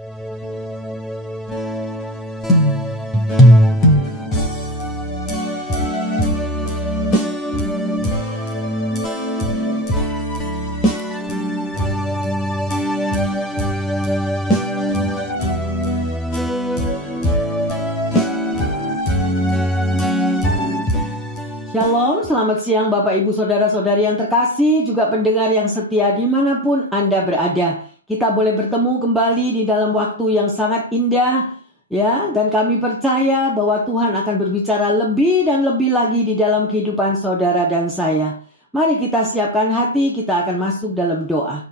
Shalom, selamat siang Bapak Ibu Saudara-saudari yang terkasih, juga pendengar yang setia dimanapun Anda berada. Kita boleh bertemu kembali di dalam waktu yang sangat indah, ya. Dan kami percaya bahwa Tuhan akan berbicara lebih dan lebih lagi di dalam kehidupan saudara dan saya. Mari kita siapkan hati, kita akan masuk dalam doa.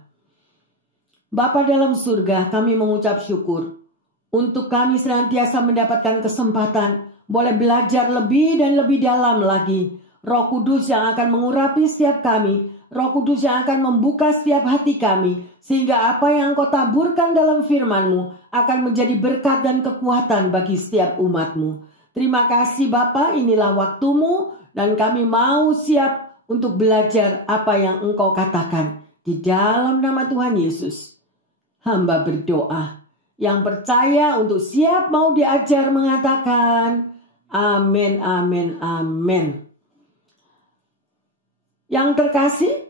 Bapa dalam surga, kami mengucap syukur untuk kami senantiasa mendapatkan kesempatan boleh belajar lebih dan lebih dalam lagi. Roh Kudus yang akan mengurapi setiap kami, Roh Kudus yang akan membuka setiap hati kami, sehingga apa yang Engkau taburkan dalam firman-Mu akan menjadi berkat dan kekuatan bagi setiap umat-Mu. Terima kasih Bapa, inilah waktu-Mu, dan kami mau siap untuk belajar apa yang Engkau katakan. Di dalam nama Tuhan Yesus, hamba berdoa. Yang percaya untuk siap mau diajar mengatakan, amin, amin, amin. Yang terkasih,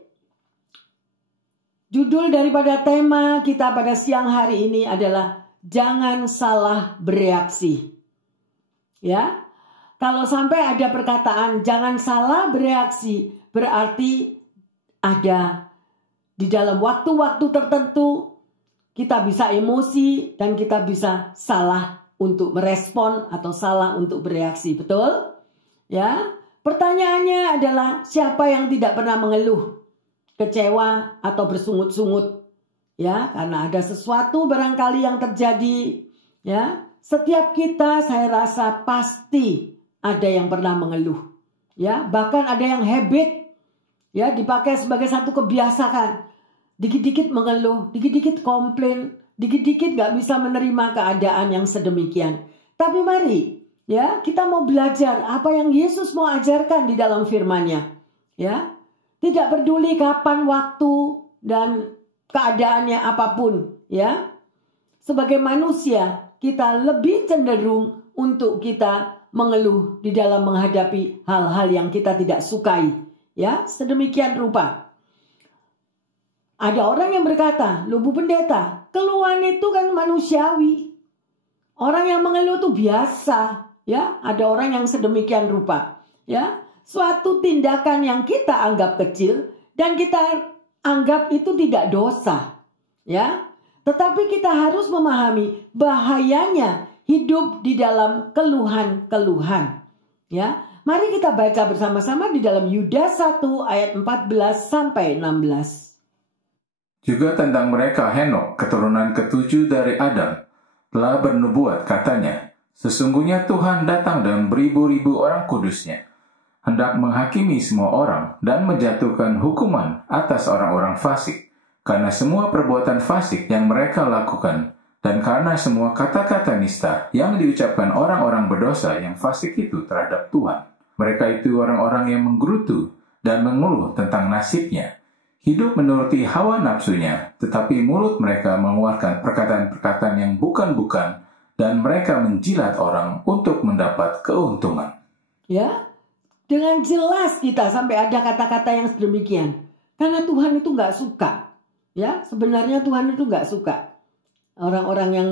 judul daripada tema kita pada siang hari ini adalah jangan salah bereaksi. Ya, kalau sampai ada perkataan jangan salah bereaksi, berarti ada di dalam waktu-waktu tertentu kita bisa emosi dan kita bisa salah untuk merespon atau salah untuk bereaksi, betul? Ya, pertanyaannya adalah siapa yang tidak pernah mengeluh, kecewa atau bersungut-sungut? Ya, karena ada sesuatu barangkali yang terjadi. Ya, setiap kita saya rasa pasti ada yang pernah mengeluh. Ya, bahkan ada yang habit, ya dipakai sebagai satu kebiasaan. Dikit-dikit mengeluh, dikit-dikit komplain, dikit-dikit gak bisa menerima keadaan yang sedemikian. Tapi mari, ya kita mau belajar apa yang Yesus mau ajarkan di dalam firman-Nya. Ya, tidak peduli kapan waktu dan keadaannya apapun. Ya, sebagai manusia kita lebih cenderung untuk kita mengeluh di dalam menghadapi hal-hal yang kita tidak sukai. Ya, sedemikian rupa. Ada orang yang berkata, "Loh Bu Pendeta, keluhan itu kan manusiawi. Orang yang mengeluh itu biasa." Ya, ada orang yang sedemikian rupa. Ya, suatu tindakan yang kita anggap kecil dan kita anggap itu tidak dosa. Ya, tetapi kita harus memahami bahayanya hidup di dalam keluhan-keluhan. Ya, mari kita baca bersama-sama di dalam Yudas 1 ayat 14 sampai 16. Juga tentang mereka Henok, keturunan ketujuh dari Adam, telah bernubuat katanya, sesungguhnya Tuhan datang dengan beribu-ribu orang kudusnya, hendak menghakimi semua orang dan menjatuhkan hukuman atas orang-orang fasik, karena semua perbuatan fasik yang mereka lakukan, dan karena semua kata-kata nista yang diucapkan orang-orang berdosa yang fasik itu terhadap Tuhan. Mereka itu orang-orang yang menggerutu dan mengeluh tentang nasibnya. Hidup menuruti hawa nafsunya, tetapi mulut mereka mengeluarkan perkataan-perkataan yang bukan-bukan, dan mereka menjilat orang untuk mendapat keuntungan. Ya, dengan jelas kita sampai ada kata-kata yang sedemikian. Karena Tuhan itu nggak suka. Ya, sebenarnya Tuhan itu nggak suka orang-orang yang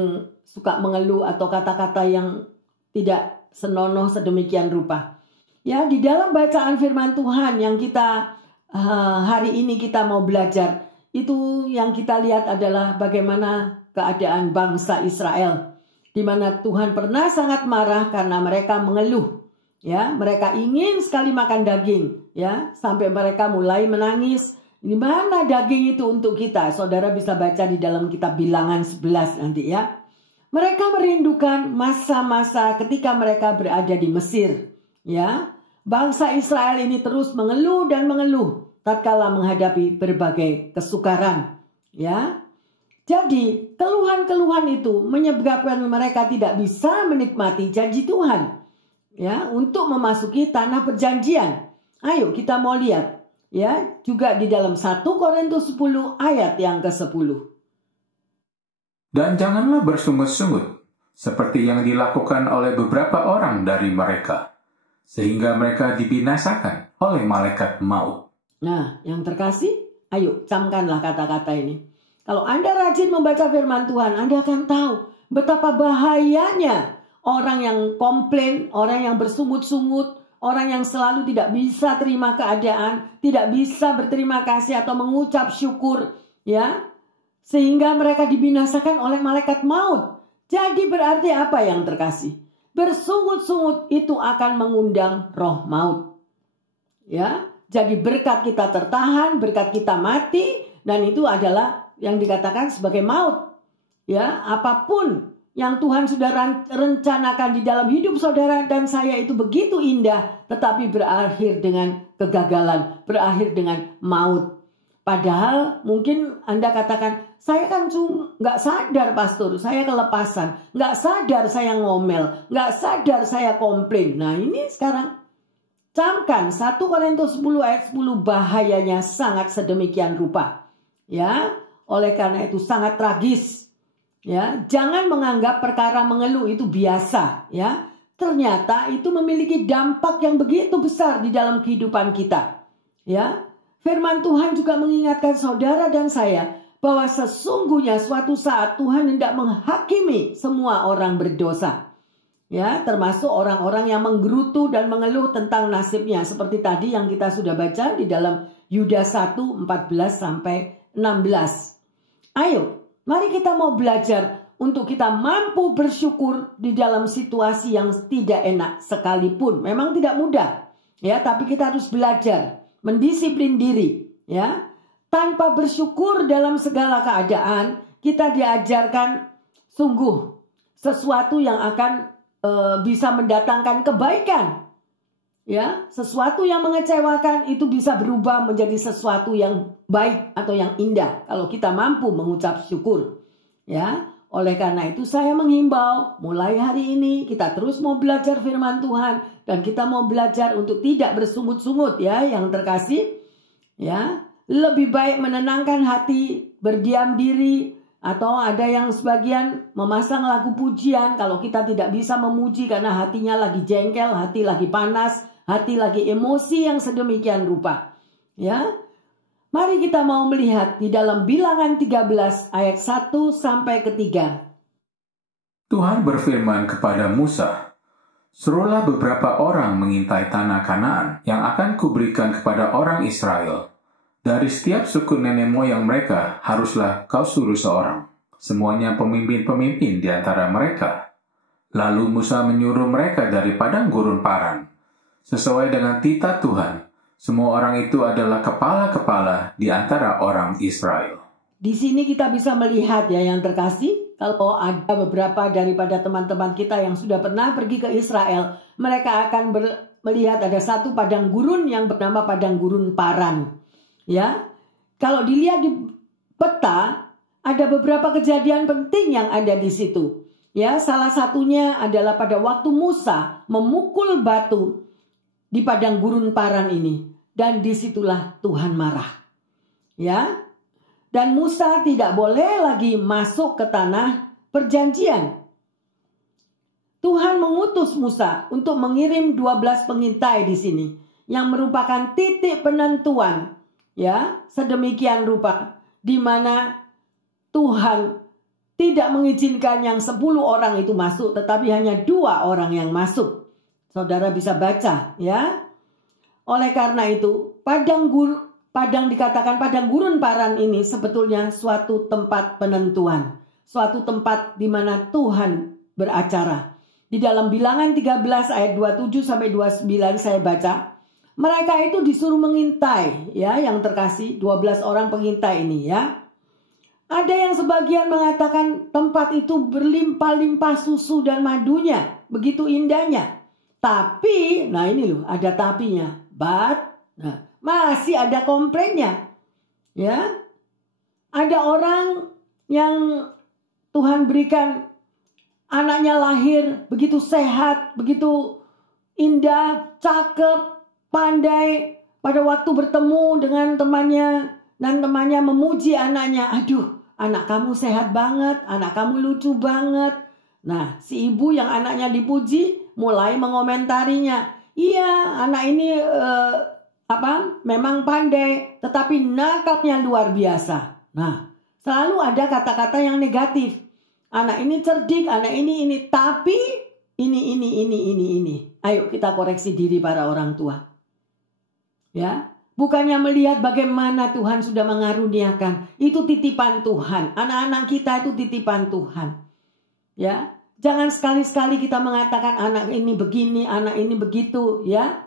suka mengeluh atau kata-kata yang tidak senonoh sedemikian rupa. Ya, di dalam bacaan firman Tuhan yang kita hari ini kita mau belajar, itu yang kita lihat adalah bagaimana keadaan bangsa Israel, di mana Tuhan pernah sangat marah karena mereka mengeluh. Ya, mereka ingin sekali makan daging, ya, sampai mereka mulai menangis. Di mana daging itu untuk kita? Saudara bisa baca di dalam kitab Bilangan 11 nanti ya. Mereka merindukan masa-masa ketika mereka berada di Mesir. Ya, bangsa Israel ini terus mengeluh dan mengeluh tatkala menghadapi berbagai kesukaran. Ya, jadi keluhan-keluhan itu menyebabkan mereka tidak bisa menikmati janji Tuhan. Ya, untuk memasuki tanah perjanjian. Ayo kita mau lihat. Ya, juga di dalam 1 Korintus 10 ayat yang ke-10. Dan janganlah bersungut-sungut, seperti yang dilakukan oleh beberapa orang dari mereka, sehingga mereka dibinasakan oleh malaikat maut. Nah, yang terkasih, ayo camkanlah kata-kata ini. Kalau Anda rajin membaca firman Tuhan, Anda akan tahu betapa bahayanya orang yang komplain, orang yang bersungut-sungut, orang yang selalu tidak bisa terima keadaan, tidak bisa berterima kasih atau mengucap syukur, ya, sehingga mereka dibinasakan oleh malaikat maut. Jadi berarti apa yang terkasih? Bersungut-sungut itu akan mengundang roh maut. Ya, jadi berkat kita tertahan, berkat kita mati, dan itu adalah yang dikatakan sebagai maut. Ya, apapun yang Tuhan sudah rencanakan di dalam hidup saudara dan saya itu begitu indah, tetapi berakhir dengan kegagalan, berakhir dengan maut. Padahal mungkin Anda katakan, saya kan nggak sadar pastor, saya kelepasan, nggak sadar saya ngomel, nggak sadar saya komplain. Nah ini sekarang camkan 1 Korintus 10 ayat 10, bahayanya sangat sedemikian rupa. Ya, oleh karena itu sangat tragis. Ya, jangan menganggap perkara mengeluh itu biasa. Ya, ternyata itu memiliki dampak yang begitu besar di dalam kehidupan kita. Ya. Firman Tuhan juga mengingatkan saudara dan saya bahwa sesungguhnya suatu saat Tuhan hendak menghakimi semua orang berdosa. Ya, termasuk orang-orang yang menggerutu dan mengeluh tentang nasibnya. Seperti tadi yang kita sudah baca di dalam Yudas 1, 14 sampai 16. Ayo, mari kita mau belajar untuk kita mampu bersyukur di dalam situasi yang tidak enak sekalipun. Memang tidak mudah. Ya, tapi kita harus belajar mendisiplin diri, ya. Tanpa bersyukur dalam segala keadaan, kita diajarkan sungguh sesuatu yang akan bisa mendatangkan kebaikan. Ya, sesuatu yang mengecewakan itu bisa berubah menjadi sesuatu yang baik atau yang indah kalau kita mampu mengucap syukur. Ya, oleh karena itu saya menghimbau mulai hari ini kita terus mau belajar firman Tuhan. Dan kita mau belajar untuk tidak bersungut-sungut, ya, yang terkasih. Ya, lebih baik menenangkan hati, berdiam diri, atau ada yang sebagian memasang lagu pujian kalau kita tidak bisa memuji karena hatinya lagi jengkel, hati lagi panas, hati lagi emosi yang sedemikian rupa. Ya, mari kita mau melihat di dalam Bilangan 13 ayat 1 sampai 3. Tuhan berfirman kepada Musa, "Suruhlah beberapa orang mengintai tanah Kanaan yang akan kuberikan kepada orang Israel. Dari setiap suku nenek moyang mereka haruslah kau suruh seorang, semuanya pemimpin-pemimpin di antara mereka." Lalu Musa menyuruh mereka dari padang gurun Paran. Sesuai dengan titah Tuhan, semua orang itu adalah kepala-kepala di antara orang Israel. Di sini kita bisa melihat, ya, yang terkasih, kalau ada beberapa daripada teman-teman kita yang sudah pernah pergi ke Israel, mereka akan melihat ada satu padang gurun yang bernama padang gurun Paran. Ya, kalau dilihat di peta, ada beberapa kejadian penting yang ada di situ. Ya, salah satunya adalah pada waktu Musa memukul batu di padang gurun Paran ini, dan disitulah Tuhan marah. Ya. Dan Musa tidak boleh lagi masuk ke tanah perjanjian. Tuhan mengutus Musa untuk mengirim 12 pengintai di sini, yang merupakan titik penentuan, ya, sedemikian rupa, di mana Tuhan tidak mengizinkan yang 10 orang itu masuk, tetapi hanya 2 orang yang masuk. Saudara bisa baca, ya. Oleh karena itu, padang dikatakan padang gurun Paran ini sebetulnya suatu tempat penentuan. Suatu tempat di mana Tuhan beracara. Di dalam Bilangan 13 ayat 27 sampai 29 saya baca. Mereka itu disuruh mengintai, ya, yang terkasih 12 orang pengintai ini, ya. Ada yang sebagian mengatakan tempat itu berlimpah-limpah susu dan madunya. Begitu indahnya. Tapi, nah ini loh, ada tapinya. Nah, masih ada komplainnya. Ya. Ada orang yang Tuhan berikan anaknya lahir begitu sehat, begitu indah, cakep, pandai. Pada waktu bertemu dengan temannya dan temannya memuji anaknya, aduh, anak kamu sehat banget, anak kamu lucu banget. Nah, si ibu yang anaknya dipuji mulai mengomentarinya. Iya, anak ini memang pandai, tetapi nakalnya luar biasa. Nah, selalu ada kata-kata yang negatif. Anak ini cerdik, anak ini, tapi ini. Ayo kita koreksi diri para orang tua. Ya, bukannya melihat bagaimana Tuhan sudah mengaruniakan. Itu titipan Tuhan. Anak-anak kita itu titipan Tuhan. Ya, jangan sekali-sekali kita mengatakan anak ini begini, anak ini begitu, ya.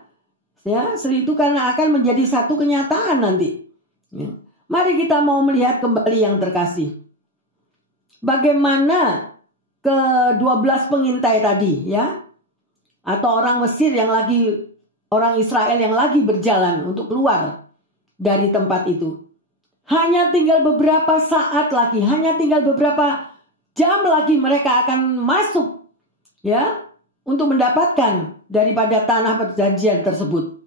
Ya, itu karena akan menjadi satu kenyataan nanti. Ya. Mari kita mau melihat kembali yang terkasih. Bagaimana ke-12 pengintai tadi, ya. Atau orang Mesir yang lagi, orang Israel yang lagi berjalan untuk keluar dari tempat itu. Hanya tinggal beberapa saat lagi, hanya tinggal beberapa jam lagi mereka akan masuk, ya, untuk mendapatkan daripada tanah perjanjian tersebut.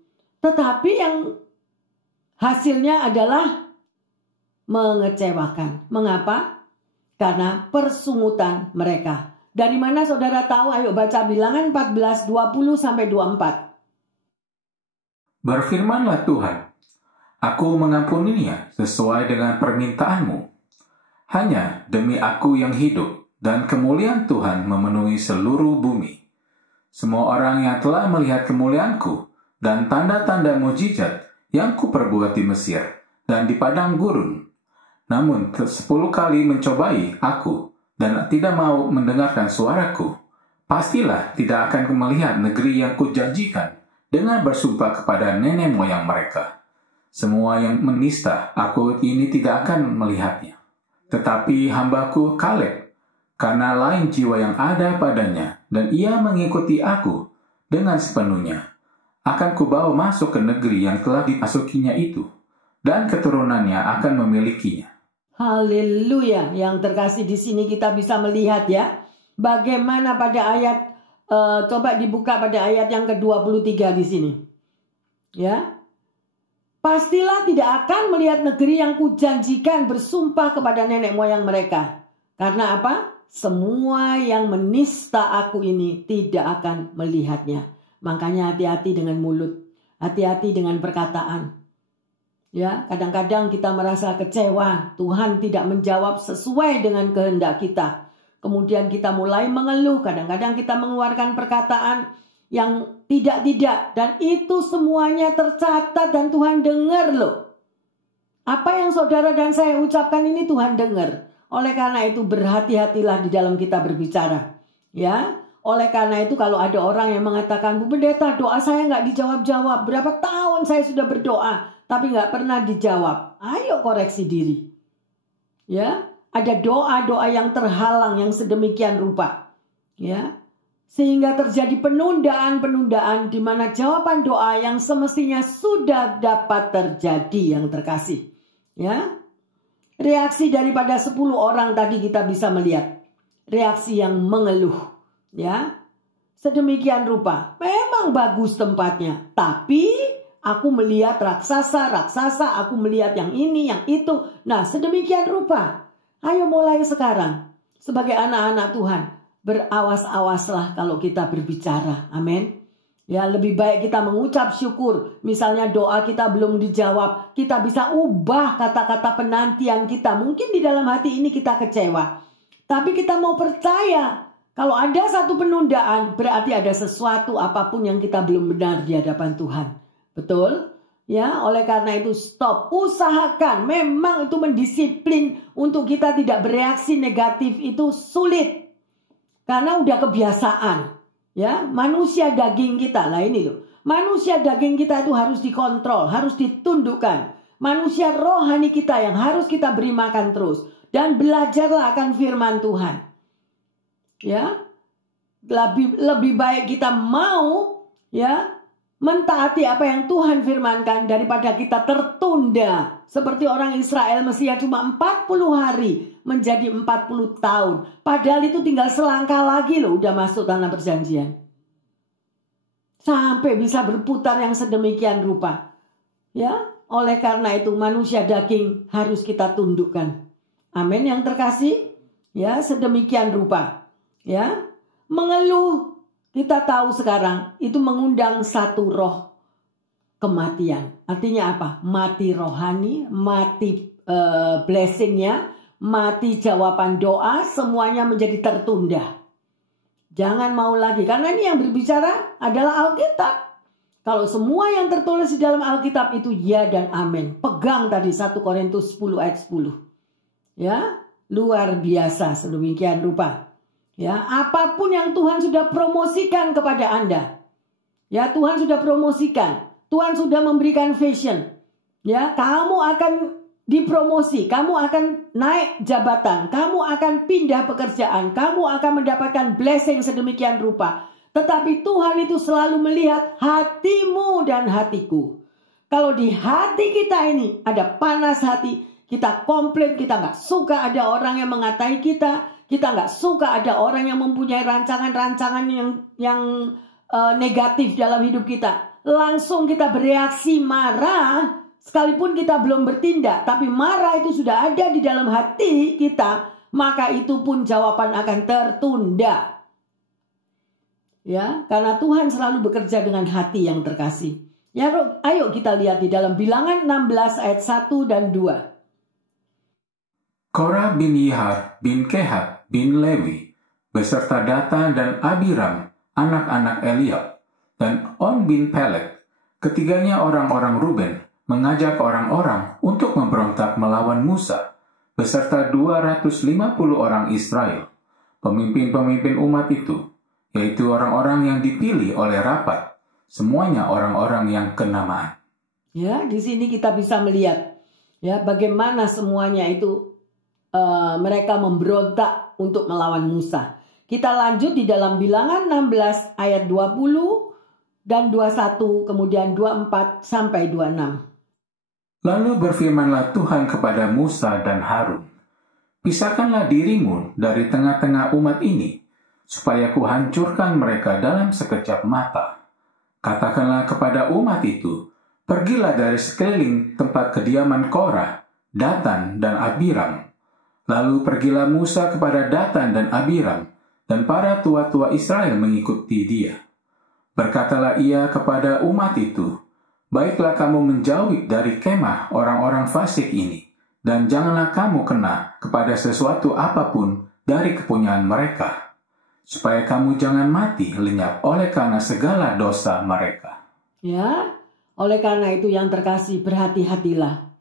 Tetapi yang hasilnya adalah mengecewakan. Mengapa? Karena persungutan mereka. Dari mana saudara tahu? Ayo baca Bilangan 14, 20-24. Berfirmanlah Tuhan, aku mengampuninya sesuai dengan permintaanmu. Hanya demi aku yang hidup dan kemuliaan Tuhan memenuhi seluruh bumi. Semua orang yang telah melihat kemuliaanku dan tanda-tanda mujizat yang kuperbuat di Mesir dan di padang gurun, namun 10 kali mencobai aku dan tidak mau mendengarkan suaraku, pastilah tidak akan melihat negeri yang kujanjikan dengan bersumpah kepada nenek moyang mereka. Semua yang menista aku ini tidak akan melihatnya. Tetapi hambaku Kaleb, karena lain jiwa yang ada padanya, dan ia mengikuti aku dengan sepenuhnya, akan kubawa masuk ke negeri yang telah dimasukinya itu, dan keturunannya akan memilikinya. Haleluya. Yang terkasih di sini kita bisa melihat, ya, bagaimana pada ayat, coba dibuka pada ayat yang ke-23 di sini. Ya. Pastilah tidak akan melihat negeri yang kujanjikan bersumpah kepada nenek moyang mereka. Karena apa? Semua yang menista aku ini tidak akan melihatnya. Makanya hati-hati dengan mulut. Hati-hati dengan perkataan. Ya, kadang-kadang kita merasa kecewa. Tuhan tidak menjawab sesuai dengan kehendak kita. Kemudian kita mulai mengeluh. Kadang-kadang kita mengeluarkan perkataan yang tidak-tidak. Dan itu semuanya tercatat dan Tuhan dengar loh. Apa yang saudara dan saya ucapkan ini Tuhan dengar. Oleh karena itu berhati-hatilah di dalam kita berbicara. Ya, oleh karena itu kalau ada orang yang mengatakan, Bu Pendeta, doa saya nggak dijawab-jawab. Berapa tahun saya sudah berdoa, tapi nggak pernah dijawab. Ayo koreksi diri. Ya, ada doa-doa yang terhalang yang sedemikian rupa. Ya. Sehingga terjadi penundaan-penundaan di mana jawaban doa yang semestinya sudah dapat terjadi yang terkasih. Ya. Reaksi daripada 10 orang tadi kita bisa melihat. Reaksi yang mengeluh. Ya. Sedemikian rupa. Memang bagus tempatnya. Tapi aku melihat raksasa, aku melihat yang ini, yang itu. Nah, sedemikian rupa. Ayo mulai sekarang. Sebagai anak-anak Tuhan. Berawas-awaslah kalau kita berbicara. Amin. Ya, lebih baik kita mengucap syukur. Misalnya doa kita belum dijawab, kita bisa ubah kata-kata penantian kita. Mungkin di dalam hati ini kita kecewa. Tapi kita mau percaya. Kalau ada satu penundaan, berarti ada sesuatu apapun yang kita belum benar di hadapan Tuhan. Betul? Ya, oleh karena itu stop. Usahakan. Memang itu mendisiplin untuk kita tidak bereaksi negatif itu sulit. Karena udah kebiasaan, ya, manusia daging kita lah ini loh. Manusia daging kita itu harus dikontrol, harus ditundukkan. Manusia rohani kita yang harus kita beri makan terus dan belajarlah akan firman Tuhan. Ya, lebih baik kita mau, ya, mentaati apa yang Tuhan firmankan daripada kita tertunda. Seperti orang Israel Mesia cuma 40 hari menjadi 40 tahun. Padahal itu tinggal selangkah lagi loh udah masuk tanah perjanjian. Sampai bisa berputar yang sedemikian rupa. Ya, oleh karena itu manusia daging harus kita tundukkan. Amin yang terkasih. Ya, sedemikian rupa. Ya, mengeluh kita tahu sekarang itu mengundang satu roh kematian. Artinya apa? Mati rohani, mati blessingnya, mati jawaban doa, semuanya menjadi tertunda. Jangan mau lagi, karena ini yang berbicara adalah Alkitab. Kalau semua yang tertulis di dalam Alkitab itu ya dan amin. Pegang tadi 1 Korintus 10 ayat 10. Ya, luar biasa sedemikian rupa. Ya, apapun yang Tuhan sudah promosikan kepada Anda. Ya, Tuhan sudah promosikan. Tuhan sudah memberikan vision. Ya, kamu akan dipromosi, kamu akan naik jabatan, kamu akan pindah pekerjaan, kamu akan mendapatkan blessing sedemikian rupa. Tetapi Tuhan itu selalu melihat hatimu dan hatiku. Kalau di hati kita ini ada panas hati, kita komplain, kita nggak suka ada orang yang mengatai kita nggak suka ada orang yang mempunyai rancangan-rancangan yang negatif dalam hidup kita. Langsung kita bereaksi marah. Sekalipun kita belum bertindak, tapi marah itu sudah ada di dalam hati kita, maka itu pun jawaban akan tertunda. Ya, karena Tuhan selalu bekerja dengan hati yang terkasih. Ya, ayo kita lihat di dalam Bilangan 16 ayat 1 dan 2. Korah bin Yihar bin Kehat bin Lewi beserta Datan dan Abiram, anak-anak Eliab, dan On bin Pelet, ketiganya orang-orang Ruben, mengajak orang-orang untuk memberontak melawan Musa, beserta 250 orang Israel, pemimpin-pemimpin umat itu, yaitu orang-orang yang dipilih oleh rapat, semuanya orang-orang yang kenamaan. Ya, di sini kita bisa melihat ya bagaimana semuanya itu mereka memberontak untuk melawan Musa. Kita lanjut di dalam Bilangan 16 ayat 20 dan 21, kemudian 24 sampai 26. Lalu berfirmanlah Tuhan kepada Musa dan Harun, "Pisahkanlah dirimu dari tengah-tengah umat ini, supaya kuhancurkan mereka dalam sekejap mata. Katakanlah kepada umat itu, pergilah dari sekeliling tempat kediaman Korah, Datan, dan Abiram." Lalu pergilah Musa kepada Datan dan Abiram, dan para tua-tua Israel mengikuti dia. Berkatalah ia kepada umat itu, "Baiklah kamu menjauhi dari kemah orang-orang fasik ini, dan janganlah kamu kena kepada sesuatu apapun dari kepunyaan mereka, supaya kamu jangan mati lenyap oleh karena segala dosa mereka." Ya, oleh karena itu yang terkasih, berhati-hatilah.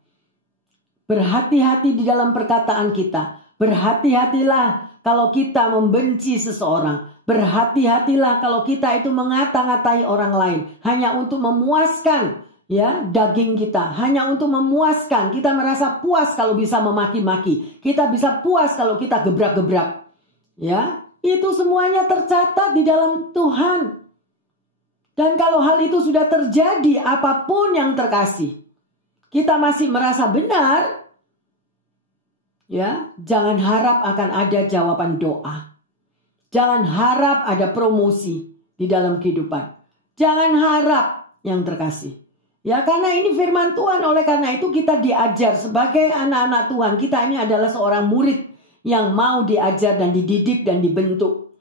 Berhati-hati di dalam perkataan kita. Berhati-hatilah kalau kita membenci seseorang. Berhati-hatilah kalau kita itu mengata-ngatai orang lain hanya untuk memuaskan ya daging kita, hanya untuk memuaskan. Kita merasa puas kalau bisa memaki-maki. Kita bisa puas kalau kita gebrak-gebrak. Ya, itu semuanya tercatat di dalam Tuhan. Dan kalau hal itu sudah terjadi, apapun yang terkasih, kita masih merasa benar, ya, jangan harap akan ada jawaban doa. Jangan harap ada promosi di dalam kehidupan. Jangan harap yang terkasih. Ya, karena ini firman Tuhan. Oleh karena itu kita diajar sebagai anak-anak Tuhan. Kita ini adalah seorang murid yang mau diajar dan dididik dan dibentuk.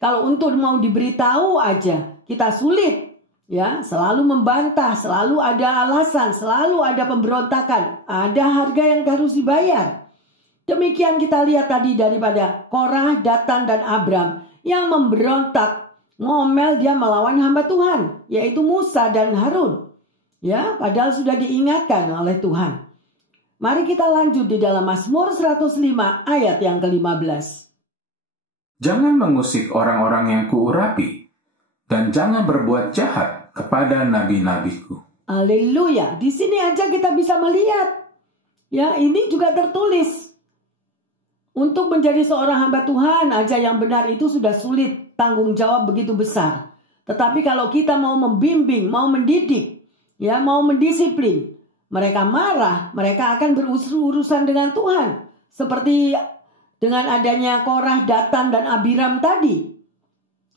Kalau untuk mau diberitahu aja, kita sulit. Ya, selalu membantah, selalu ada alasan, selalu ada pemberontakan. Ada harga yang harus dibayar. Demikian kita lihat tadi daripada Korah, Datan, dan Abram yang memberontak, ngomel dia melawan hamba Tuhan, yaitu Musa dan Harun. Ya, padahal sudah diingatkan oleh Tuhan. Mari kita lanjut di dalam Mazmur 105 ayat yang ke-15. Jangan mengusik orang-orang yang kuurapi, dan jangan berbuat jahat kepada nabi-nabiku. Haleluya. Di sini aja kita bisa melihat. Ya, ini juga tertulis. Untuk menjadi seorang hamba Tuhan aja yang benar itu sudah sulit, tanggung jawab begitu besar. Tetapi kalau kita mau membimbing, mau mendidik, ya, mau mendisiplin, mereka marah, mereka akan berurusan dengan Tuhan. Seperti dengan adanya Korah, Datan, dan Abiram tadi.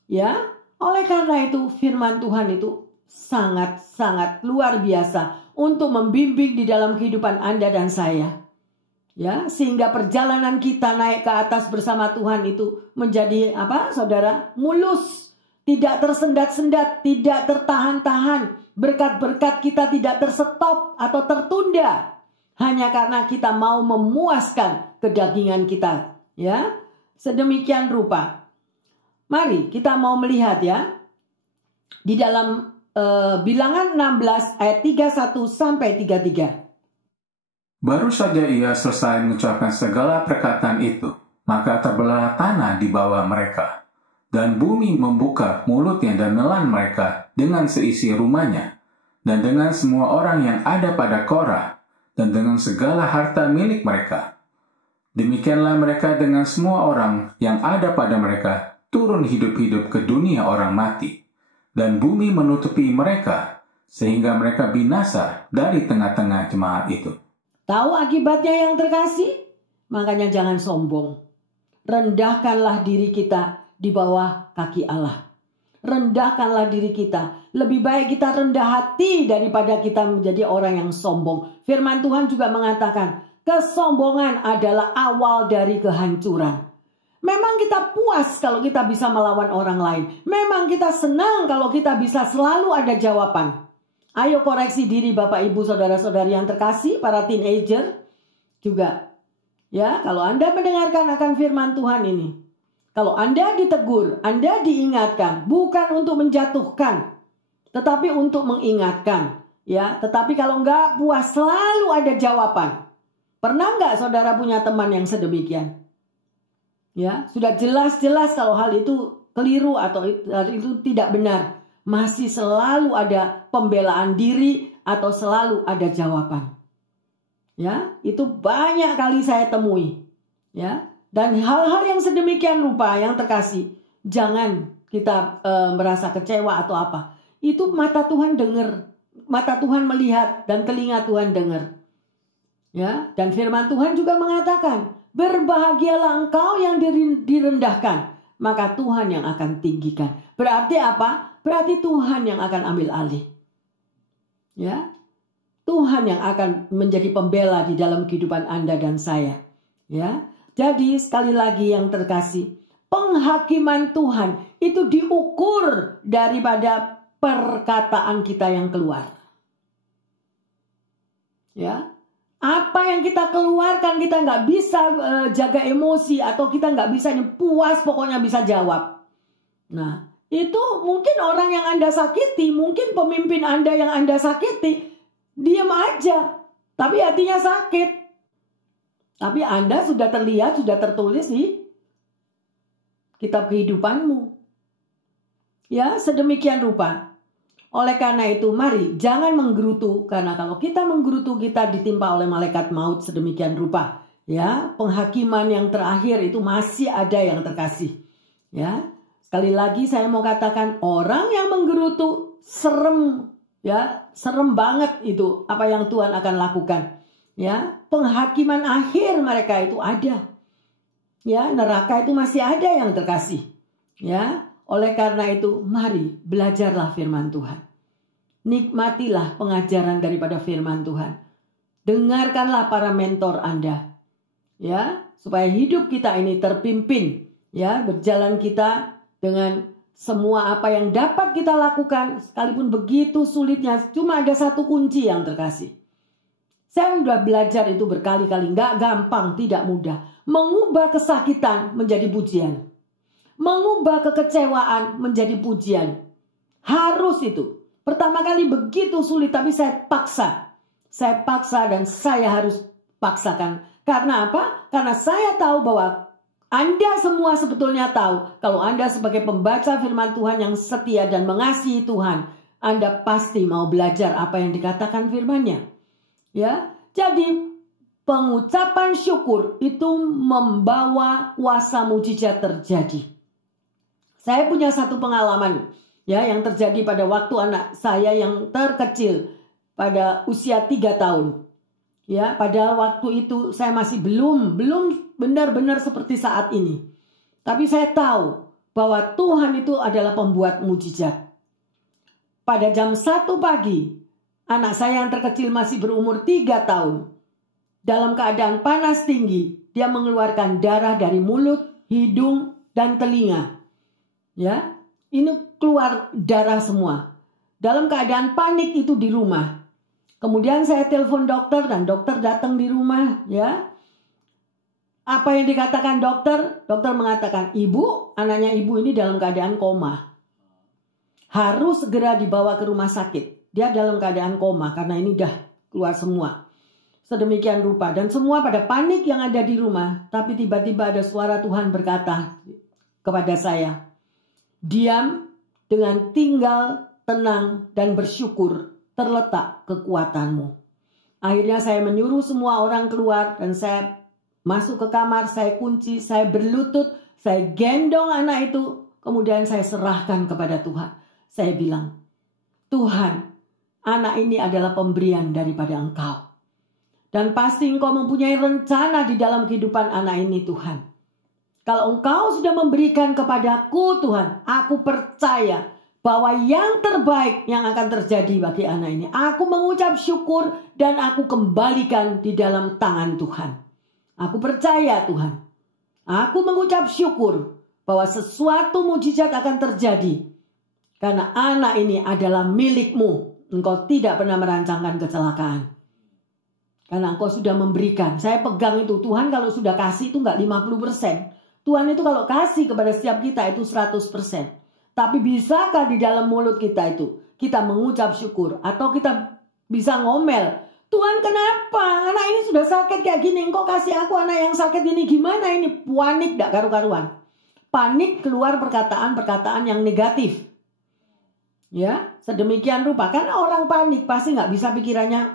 Ya, oleh karena itu firman Tuhan itu sangat-sangat luar biasa untuk membimbing di dalam kehidupan Anda dan saya. Ya, sehingga perjalanan kita naik ke atas bersama Tuhan itu menjadi apa, saudara? Mulus, tidak tersendat-sendat, tidak tertahan-tahan. Berkat-berkat kita tidak terstop atau tertunda hanya karena kita mau memuaskan kedagingan kita, ya. Sedemikian rupa. Mari kita mau melihat ya di dalam Bilangan 16 ayat 31 sampai 33. Baru saja ia selesai mengucapkan segala perkataan itu, maka terbelah tanah di bawah mereka, dan bumi membuka mulutnya dan menelan mereka dengan seisi rumahnya, dan dengan semua orang yang ada pada Korah, dan dengan segala harta milik mereka. Demikianlah mereka dengan semua orang yang ada pada mereka turun hidup-hidup ke dunia orang mati, dan bumi menutupi mereka, sehingga mereka binasa dari tengah-tengah jemaat itu. Tahu akibatnya yang terkasih? Makanya jangan sombong. Rendahkanlah diri kita di bawah kaki Allah. Rendahkanlah diri kita. Lebih baik kita rendah hati daripada kita menjadi orang yang sombong. Firman Tuhan juga mengatakan, kesombongan adalah awal dari kehancuran. Memang kita puas kalau kita bisa melawan orang lain. Memang kita senang kalau kita bisa selalu ada jawaban. Ayo koreksi diri Bapak Ibu Saudara-saudari yang terkasih, para teenager juga. Ya, kalau Anda mendengarkan akan firman Tuhan ini, kalau Anda ditegur, Anda diingatkan, bukan untuk menjatuhkan, tetapi untuk mengingatkan. Ya, tetapi kalau enggak puas, selalu ada jawaban. Pernah enggak saudara punya teman yang sedemikian? Ya, sudah jelas-jelas kalau hal itu keliru atau itu tidak benar. Masih selalu ada pembelaan diri atau selalu ada jawaban. Ya, itu banyak kali saya temui. Ya, dan hal-hal yang sedemikian rupa yang terkasih, jangan kita merasa kecewa atau apa. Itu mata Tuhan dengar, mata Tuhan melihat dan telinga Tuhan dengar. Ya, dan firman Tuhan juga mengatakan, berbahagialah engkau yang direndahkan, maka Tuhan yang akan tinggikan. Berarti apa? Berarti Tuhan yang akan ambil alih. Ya, Tuhan yang akan menjadi pembela di dalam kehidupan Anda dan saya. Ya, jadi sekali lagi yang terkasih, penghakiman Tuhan itu diukur daripada perkataan kita yang keluar. Ya, apa yang kita keluarkan kita nggak bisa jaga emosi atau kita nggak bisa puas pokoknya bisa jawab. Nah, itu mungkin orang yang Anda sakiti, mungkin pemimpin Anda yang Anda sakiti, diam aja, tapi hatinya sakit. Tapi Anda sudah terlihat, sudah tertulis di kitab kehidupanmu. Ya, sedemikian rupa. Oleh karena itu, mari jangan menggerutu, karena kalau kita menggerutu kita ditimpa oleh malaikat maut sedemikian rupa. Ya, penghakiman yang terakhir itu masih ada yang terkasih. Ya. Sekali lagi saya mau katakan, orang yang menggerutu serem, ya, serem banget itu apa yang Tuhan akan lakukan. Ya, penghakiman akhir mereka itu ada. Ya, neraka itu masih ada yang terkasih. Ya, oleh karena itu mari belajarlah firman Tuhan. Nikmatilah pengajaran daripada firman Tuhan. Dengarkanlah para mentor Anda. Ya, supaya hidup kita ini terpimpin, ya, berjalan kita dengan semua apa yang dapat kita lakukan, sekalipun begitu sulitnya, cuma ada satu kunci yang terkasih. Saya sudah belajar itu berkali-kali, nggak gampang, tidak mudah. Mengubah kesakitan menjadi pujian. Mengubah kekecewaan menjadi pujian. Harus itu. Pertama kali begitu sulit, tapi saya paksa. Saya paksa dan saya harus paksakan. Karena apa? Karena saya tahu bahwa Anda semua sebetulnya tahu, kalau Anda sebagai pembaca firman Tuhan yang setia dan mengasihi Tuhan, Anda pasti mau belajar apa yang dikatakan firman-Nya. Ya, jadi pengucapan syukur itu membawa kuasa mujizat terjadi. Saya punya satu pengalaman, ya, yang terjadi pada waktu anak saya yang terkecil pada usia 3 tahun. Ya, pada waktu itu saya masih belum benar-benar seperti saat ini. Tapi saya tahu bahwa Tuhan itu adalah pembuat mujizat. Pada jam 1 pagi, anak saya yang terkecil masih berumur 3 tahun. dalam keadaan panas tinggi, dia mengeluarkan darah dari mulut, hidung, dan telinga. Ya, ini keluar darah semua. Dalam keadaan panik itu di rumah. Kemudian saya telepon dokter dan dokter datang di rumah, ya. Apa yang dikatakan dokter? Dokter mengatakan, ibu, anaknya ibu ini dalam keadaan koma. Harus segera dibawa ke rumah sakit. Dia dalam keadaan koma karena ini dah keluar semua. Sedemikian rupa. Dan semua pada panik yang ada di rumah. Tapi tiba-tiba ada suara Tuhan berkata kepada saya, diam dengan tinggal, tenang, dan bersyukur terletak kekuatanmu. Akhirnya saya menyuruh semua orang keluar dan saya masuk ke kamar, saya kunci, saya berlutut, saya gendong anak itu, kemudian saya serahkan kepada Tuhan. Saya bilang, Tuhan, anak ini adalah pemberian daripada Engkau. Dan pasti Engkau mempunyai rencana di dalam kehidupan anak ini, Tuhan. Kalau Engkau sudah memberikan kepadaku, Tuhan, aku percaya bahwa yang terbaik yang akan terjadi bagi anak ini. Aku mengucap syukur dan aku kembalikan di dalam tangan Tuhan. Aku percaya, Tuhan. Aku mengucap syukur bahwa sesuatu mujizat akan terjadi. Karena anak ini adalah milikmu. Engkau tidak pernah merancangkan kecelakaan. Karena Engkau sudah memberikan. Saya pegang itu. Tuhan kalau sudah kasih itu enggak 50%. Tuhan itu kalau kasih kepada setiap kita itu 100%. Tapi bisakah di dalam mulut kita itu kita mengucap syukur atau kita bisa ngomel, Tuhan kenapa anak ini sudah sakit kayak gini, Engkau kasih aku anak yang sakit ini, gimana ini? Panik gak karu-karuan. Panik keluar perkataan-perkataan yang negatif. Ya, sedemikian rupa. Karena orang panik pasti gak bisa pikirannya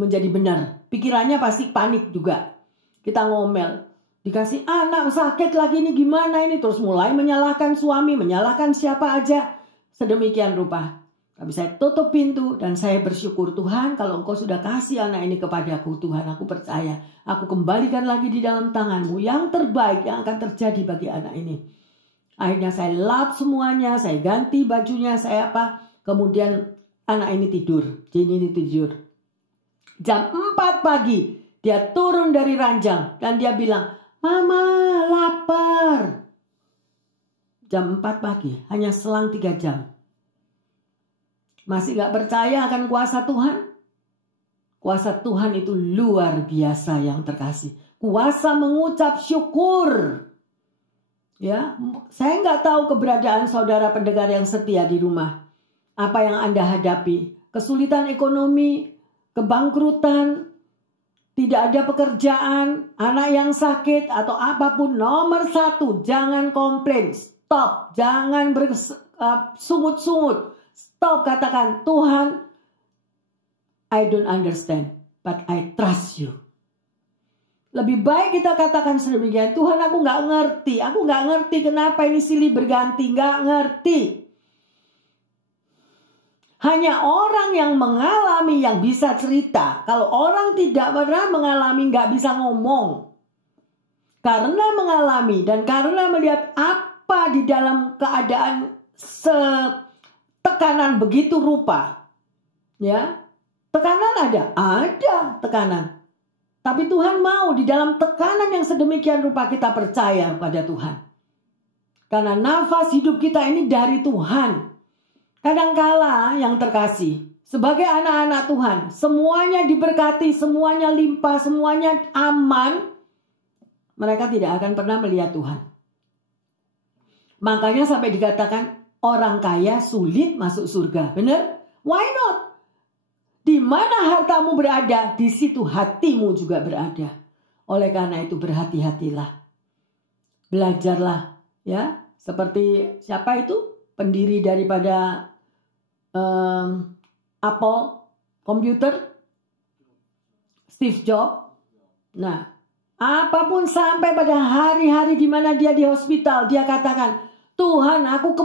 menjadi benar. Pikirannya pasti panik juga. Kita ngomel. Dikasih anak sakit lagi ini gimana ini. Terus mulai menyalahkan suami, menyalahkan siapa aja. Sedemikian rupa. Tapi saya tutup pintu dan saya bersyukur Tuhan kalau Engkau sudah kasih anak ini kepadaku. Tuhan aku percaya. Aku kembalikan lagi di dalam tangan-Mu yang terbaik yang akan terjadi bagi anak ini. Akhirnya saya lap semuanya. Saya ganti bajunya. Saya apa. Kemudian anak ini tidur. Jenny ini tidur. Jam 4 pagi. Dia turun dari ranjang. Dan dia bilang, Mama lapar. Jam 4 pagi, hanya selang 3 jam. Masih gak percaya akan kuasa Tuhan? Kuasa Tuhan itu luar biasa yang terkasih. Kuasa mengucap syukur. Ya, saya gak tahu keberadaan saudara pendengar yang setia di rumah. Apa yang Anda hadapi? Kesulitan ekonomi, kebangkrutan, tidak ada pekerjaan, anak yang sakit atau apapun. Nomor 1, jangan komplain. Stop, jangan bersungut-sungut. Stop, katakan, Tuhan, I don't understand, but I trust you. Lebih baik kita katakan sedemikian, Tuhan aku gak ngerti. Aku gak ngerti kenapa ini silih berganti, gak ngerti. Hanya orang yang mengalami yang bisa cerita. Kalau orang tidak pernah mengalami nggak bisa ngomong. Karena mengalami dan karena melihat apa di dalam keadaan tekanan begitu rupa. Ya, tekanan ada tekanan. Tapi Tuhan mau di dalam tekanan yang sedemikian rupa kita percaya pada Tuhan. Karena nafas hidup kita ini dari Tuhan. Kadangkala yang terkasih, sebagai anak-anak Tuhan, semuanya diberkati, semuanya limpah, semuanya aman, mereka tidak akan pernah melihat Tuhan. Makanya sampai dikatakan, orang kaya sulit masuk surga. Benar? Why not? Di mana hartamu berada, di situ hatimu juga berada. Oleh karena itu berhati-hatilah. Belajarlah, ya. Seperti siapa itu? Pendiri daripada Apple komputer, Steve Jobs. Nah, apapun sampai pada hari-hari di mana dia di hospital, dia katakan, Tuhan, aku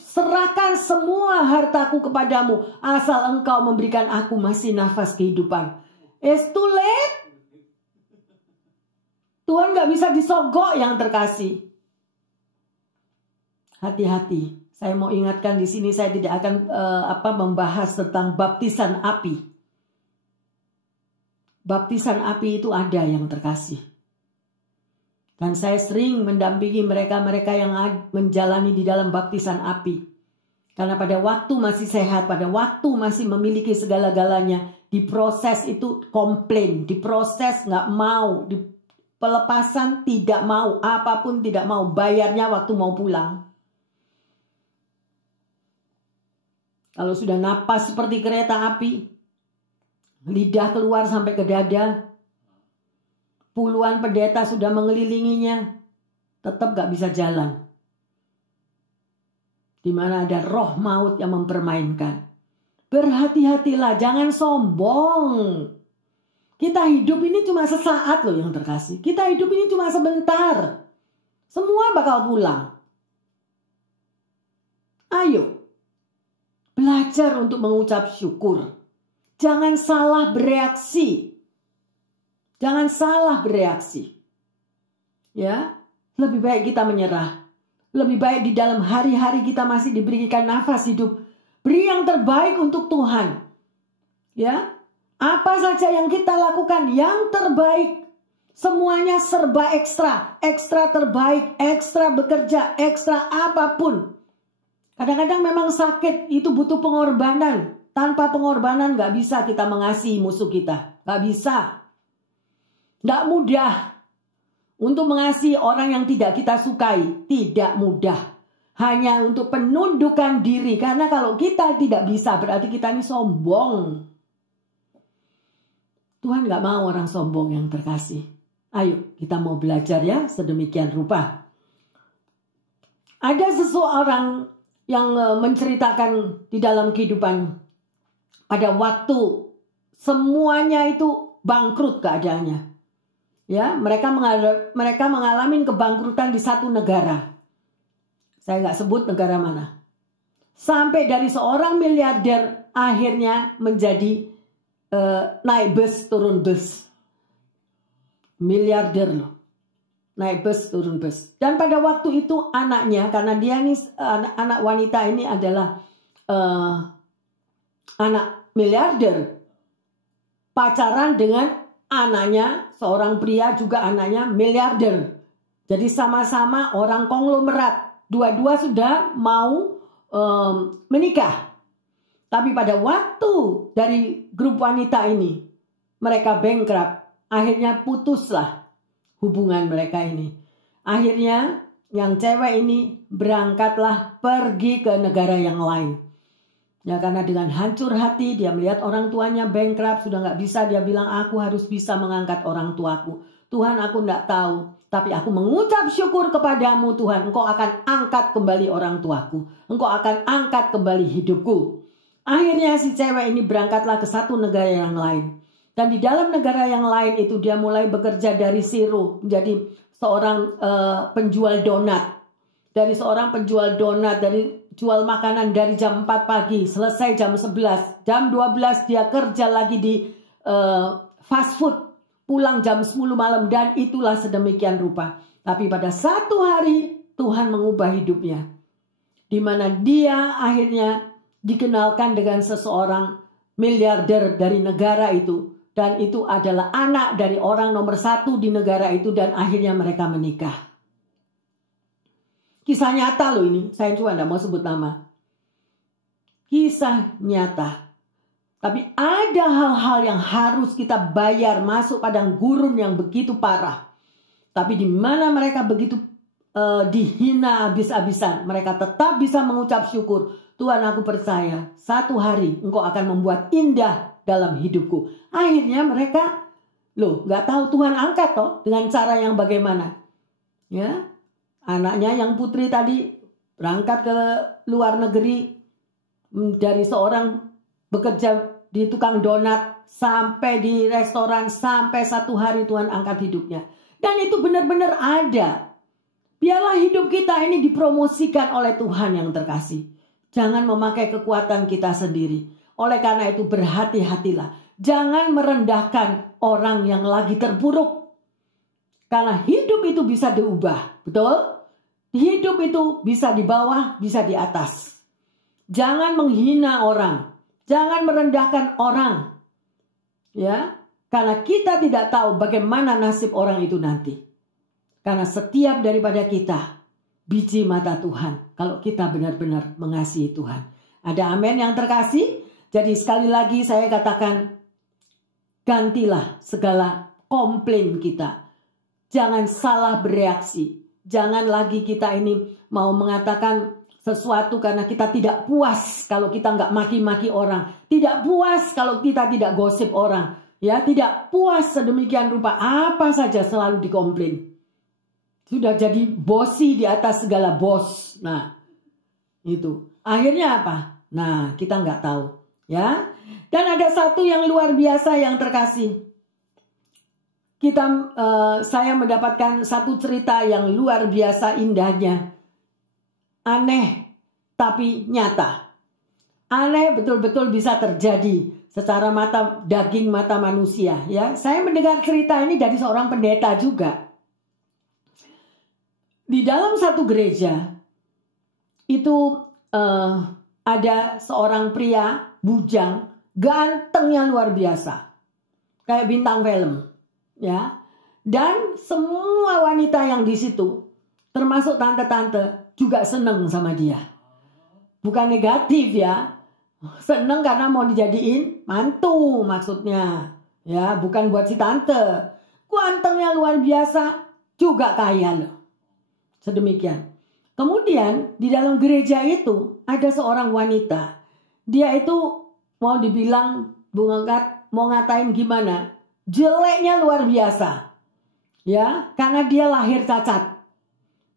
serahkan semua hartaku kepadamu, asal Engkau memberikan aku masih nafas kehidupan. It's too late. Tuhan gak bisa disogok yang terkasih. Hati-hati. Saya mau ingatkan di sini, saya tidak akan membahas tentang baptisan api. baptisan api itu ada yang terkasih. Dan saya sering mendampingi mereka-mereka yang menjalani di dalam baptisan api. Karena pada waktu masih sehat, pada waktu masih memiliki segala-galanya, diproses itu komplain, diproses nggak mau, di pelepasan tidak mau, apapun tidak mau, bayarnya waktu mau pulang. Kalau sudah napas seperti kereta api, lidah keluar sampai ke dada, puluhan pendeta sudah mengelilinginya, tetap gak bisa jalan. Di mana ada roh maut yang mempermainkan. Berhati-hatilah, jangan sombong. Kita hidup ini cuma sesaat loh yang terkasih. Kita hidup ini cuma sebentar. Semua bakal pulang. Ayo, belajar untuk mengucap syukur. Jangan salah bereaksi. Jangan salah bereaksi. Ya, lebih baik kita menyerah. Lebih baik di dalam hari-hari kita masih diberikan nafas hidup. Beri yang terbaik untuk Tuhan. Ya, apa saja yang kita lakukan yang terbaik. Semuanya serba ekstra. Ekstra terbaik, ekstra bekerja, ekstra apapun. Kadang-kadang memang sakit itu butuh pengorbanan. Tanpa pengorbanan gak bisa kita mengasihi musuh kita. Gak bisa. Gak mudah. Untuk mengasihi orang yang tidak kita sukai. Tidak mudah. Hanya untuk penundukan diri. Karena kalau kita tidak bisa berarti kita ini sombong. Tuhan gak mau orang sombong yang terkasih. Ayo kita mau belajar ya sedemikian rupa. Ada seseorang yang menceritakan di dalam kehidupan pada waktu semuanya itu bangkrut keadaannya. Ya, mereka mengalami kebangkrutan di satu negara. Saya nggak sebut negara mana. Sampai dari seorang miliarder akhirnya menjadi naik bus turun bus. Miliarder loh. Naik bus turun bus. Dan pada waktu itu anaknya, karena dia ini anak wanita ini adalah anak miliarder, pacaran dengan anaknya seorang pria juga anaknya miliarder. Jadi sama-sama orang konglomerat. Dua-dua sudah mau menikah. Tapi pada waktu dari grup wanita ini mereka bankrupt. Akhirnya putuslah hubungan mereka ini. Akhirnya yang cewek ini berangkatlah pergi ke negara yang lain. Ya, karena dengan hancur hati dia melihat orang tuanya bankrupt, sudah nggak bisa, dia bilang aku harus bisa mengangkat orang tuaku. Tuhan, aku nggak tahu, tapi aku mengucap syukur kepadamu Tuhan, Engkau akan angkat kembali orang tuaku, Engkau akan angkat kembali hidupku. Akhirnya si cewek ini berangkatlah ke satu negara yang lain. Dan di dalam negara yang lain itu dia mulai bekerja dari zero, menjadi seorang penjual donat. Dari seorang penjual donat, dari jual makanan dari jam 4 pagi, selesai jam 11. Jam 12 dia kerja lagi di fast food, pulang jam 10 malam, dan itulah sedemikian rupa. Tapi pada satu hari Tuhan mengubah hidupnya. Di mana dia akhirnya dikenalkan dengan seseorang miliarder dari negara itu. Dan itu adalah anak dari orang nomor 1 di negara itu, dan akhirnya mereka menikah. Kisah nyata loh ini, saya cuma tidak mau sebut nama. Kisah nyata. Tapi ada hal-hal yang harus kita bayar, masuk padang gurun yang begitu parah. Tapi di mana mereka begitu dihina habis-habisan, mereka tetap bisa mengucap syukur. Tuhan, aku percaya satu hari Engkau akan membuat indah dalam hidupku. Akhirnya mereka nggak tahu Tuhan angkat toh dengan cara yang bagaimana. Ya. Anaknya yang putri tadi berangkat ke luar negeri, dari seorang bekerja di tukang donat sampai di restoran, sampai satu hari Tuhan angkat hidupnya. Dan itu benar-benar ada. Biarlah hidup kita ini dipromosikan oleh Tuhan yang terkasih. Jangan memakai kekuatan kita sendiri. Oleh karena itu berhati-hatilah. Jangan merendahkan orang yang lagi terpuruk. Karena hidup itu bisa diubah. Betul? Hidup itu bisa di bawah, bisa di atas. Jangan menghina orang. Jangan merendahkan orang. Ya. Karena kita tidak tahu bagaimana nasib orang itu nanti. Karena setiap daripada kita biji mata Tuhan. Kalau kita benar-benar mengasihi Tuhan. Ada amin yang terkasih? Jadi sekali lagi saya katakan, gantilah segala komplain kita. Jangan salah bereaksi. Jangan lagi kita ini mau mengatakan sesuatu karena kita tidak puas kalau kita nggak maki-maki orang. Tidak puas kalau kita tidak gosip orang. Ya, tidak puas sedemikian rupa, apa saja selalu dikomplain. Sudah jadi bosi di atas segala bos. Nah, itu. Akhirnya apa? Nah, kita nggak tahu. Ya. Dan ada satu yang luar biasa yang terkasih. Saya mendapatkan satu cerita yang luar biasa indahnya. Aneh, tapi nyata. Aneh betul-betul bisa terjadi. Secara daging mata manusia, ya. Saya mendengar cerita ini dari seorang pendeta juga. Di dalam satu gereja itu ada seorang pria bujang, gantengnya luar biasa, kayak bintang film, ya. Dan semua wanita yang di situ, termasuk tante-tante, juga seneng sama dia. Bukan negatif ya. Seneng karena mau dijadiin mantu maksudnya. Ya, bukan buat si tante. Gantengnya luar biasa, juga kaya loh. Sedemikian. Kemudian di dalam gereja itu ada seorang wanita. Dia itu mau dibilang mau ngatain gimana? Jeleknya luar biasa. Ya, karena dia lahir cacat.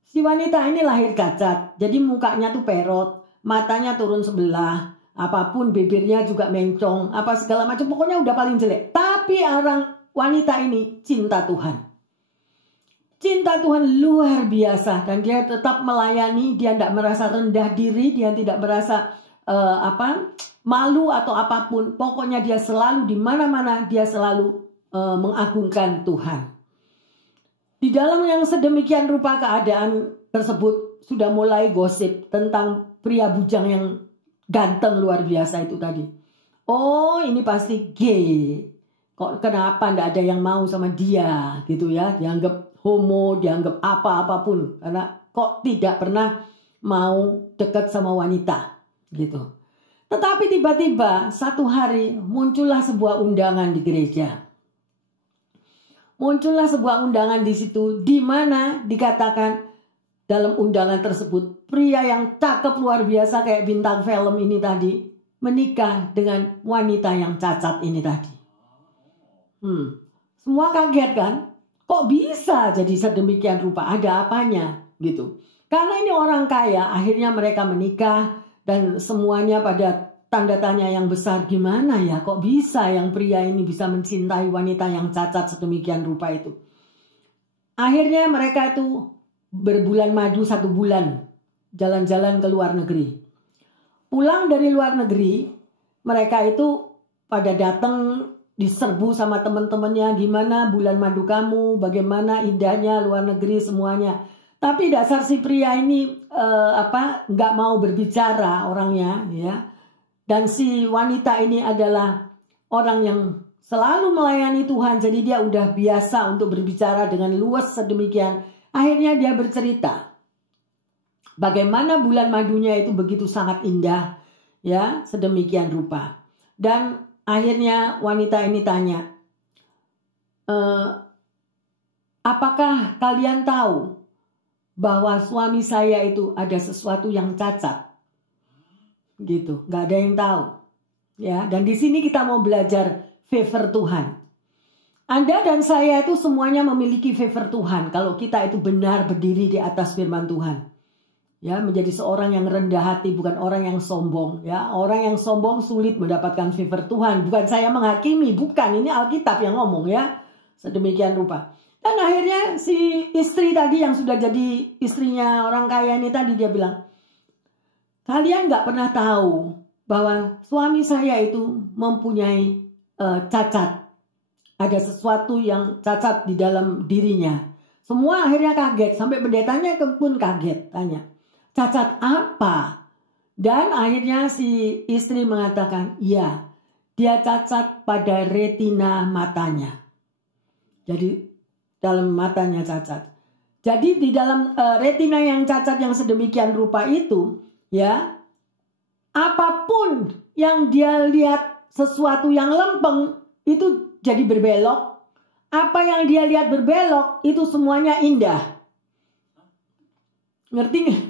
Si wanita ini lahir cacat. Jadi mukanya tuh perot, matanya turun sebelah. Apapun bibirnya juga mencong, apa segala macam, pokoknya udah paling jelek. Tapi orang wanita ini cinta Tuhan. Cinta Tuhan luar biasa dan dia tetap melayani, dia tidak merasa rendah diri, dia tidak merasa malu atau apapun. Pokoknya dia selalu di mana-mana dia selalu mengagungkan Tuhan. Di dalam yang sedemikian rupa keadaan tersebut sudah mulai gosip tentang pria bujang yang ganteng luar biasa itu tadi. Oh, ini pasti gay. Kok kenapa ndak ada yang mau sama dia gitu ya? Dianggap homo, dianggap apapun. Karena kok tidak pernah mau dekat sama wanita gitu. Tetapi tiba-tiba satu hari muncullah sebuah undangan di gereja. Muncullah sebuah undangan di situ di mana dikatakan dalam undangan tersebut, pria yang cakep luar biasa kayak bintang film ini tadi menikah dengan wanita yang cacat ini tadi. Semua kaget kan? Kok bisa jadi sedemikian rupa? Ada apanya gitu? Karena ini orang kaya, akhirnya mereka menikah dan semuanya pada tanda tanya yang besar. Gimana ya? Kok bisa yang pria ini bisa mencintai wanita yang cacat sedemikian rupa itu? Akhirnya mereka itu berbulan madu 1 bulan jalan-jalan ke luar negeri. Pulang dari luar negeri, mereka itu pada datang diserbu sama teman-temannya, gimana bulan madu kamu, bagaimana indahnya luar negeri semuanya. Tapi dasar si pria ini nggak mau berbicara orangnya, ya. Dan si wanita ini adalah orang yang selalu melayani Tuhan, jadi dia udah biasa untuk berbicara dengan luas sedemikian. Akhirnya dia bercerita bagaimana bulan madunya itu begitu sangat indah, ya, sedemikian rupa. Dan akhirnya wanita ini tanya, apakah kalian tahu bahwa suami saya itu ada sesuatu yang cacat? Gitu, nggak ada yang tahu, ya. Dan di sini kita mau belajar favor Tuhan. Anda dan saya itu semuanya memiliki favor Tuhan kalau kita itu benar berdiri di atas firman Tuhan. Ya, menjadi seorang yang rendah hati, bukan orang yang sombong, ya. Orang yang sombong sulit mendapatkan favor Tuhan. Bukan saya menghakimi, bukan, ini Alkitab yang ngomong, ya. Sedemikian rupa. Dan akhirnya si istri tadi yang sudah jadi istrinya orang kaya ini tadi dia bilang, kalian nggak pernah tahu bahwa suami saya itu mempunyai cacat. Ada sesuatu yang cacat di dalam dirinya. Semua akhirnya kaget. Sampai pendetanya pun kaget. Tanya, cacat apa? Dan akhirnya si istri mengatakan, ya, dia cacat pada retina matanya. Jadi dalam matanya cacat. Jadi di dalam retina yang cacat yang sedemikian rupa itu, ya, apapun yang dia lihat sesuatu yang lempeng itu jadi berbelok. Apa yang dia lihat berbelok itu semuanya indah. Ngerti nggak?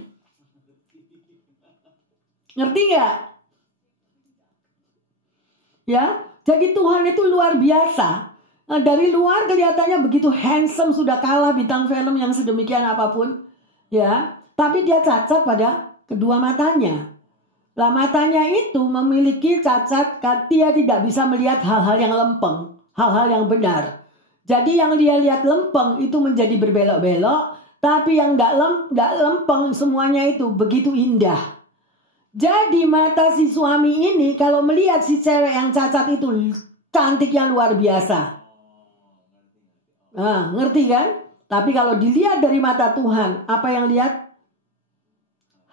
Ngerti nggak? Ya, jadi Tuhan itu luar biasa. Nah, dari luar kelihatannya begitu handsome, sudah kalah bintang film yang sedemikian apapun, ya. Tapi dia cacat pada kedua matanya. Lah matanya itu memiliki cacat, dia tidak bisa melihat hal-hal yang lempeng, hal-hal yang benar. Jadi yang dia lihat lempeng itu menjadi berbelok-belok, tapi yang nggak lempeng semuanya itu begitu indah. Jadi mata si suami ini kalau melihat si cewek yang cacat itu cantiknya luar biasa. Nah, ngerti kan? Tapi kalau dilihat dari mata Tuhan, apa yang lihat?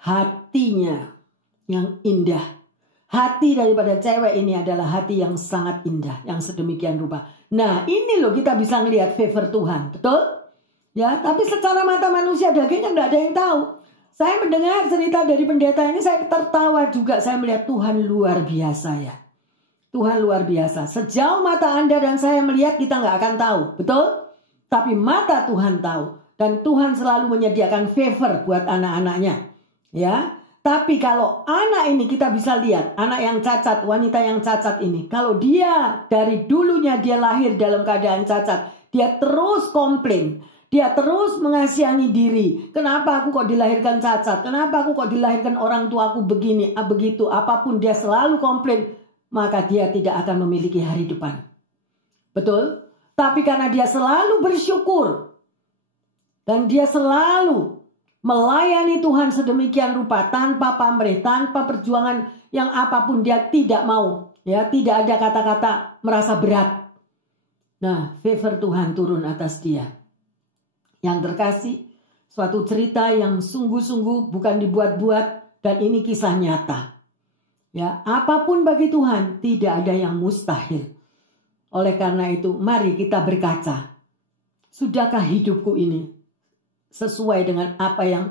Hatinya yang indah. Hati daripada cewek ini adalah hati yang sangat indah, yang sedemikian rupa. Nah, ini loh kita bisa ngelihat favor Tuhan, betul? Ya, tapi secara mata manusia dagingnya nggak ada yang tahu. Saya mendengar cerita dari pendeta ini, saya tertawa juga. Saya melihat Tuhan luar biasa ya. Tuhan luar biasa. Sejauh mata Anda dan saya melihat, kita nggak akan tahu, betul? Tapi mata Tuhan tahu. Dan Tuhan selalu menyediakan favor buat anak-anaknya. Ya. Tapi kalau anak ini kita bisa lihat, anak yang cacat, wanita yang cacat ini, kalau dia dari dulunya dia lahir dalam keadaan cacat, dia terus komplain. Dia terus mengasihani diri. Kenapa aku kok dilahirkan cacat? Kenapa aku kok dilahirkan orang tuaku begini, begitu? Apapun dia selalu komplain. Maka dia tidak akan memiliki hari depan. Betul? Tapi karena dia selalu bersyukur. Dan dia selalu melayani Tuhan sedemikian rupa. Tanpa pamrih, tanpa perjuangan yang apapun dia tidak mau. Ya, tidak ada kata-kata merasa berat. Nah, favor Tuhan turun atas dia. Yang terkasih, suatu cerita yang sungguh-sungguh bukan dibuat-buat dan ini kisah nyata. Ya, apapun bagi Tuhan tidak ada yang mustahil. Oleh karena itu, mari kita berkaca. Sudahkah hidupku ini sesuai dengan apa yang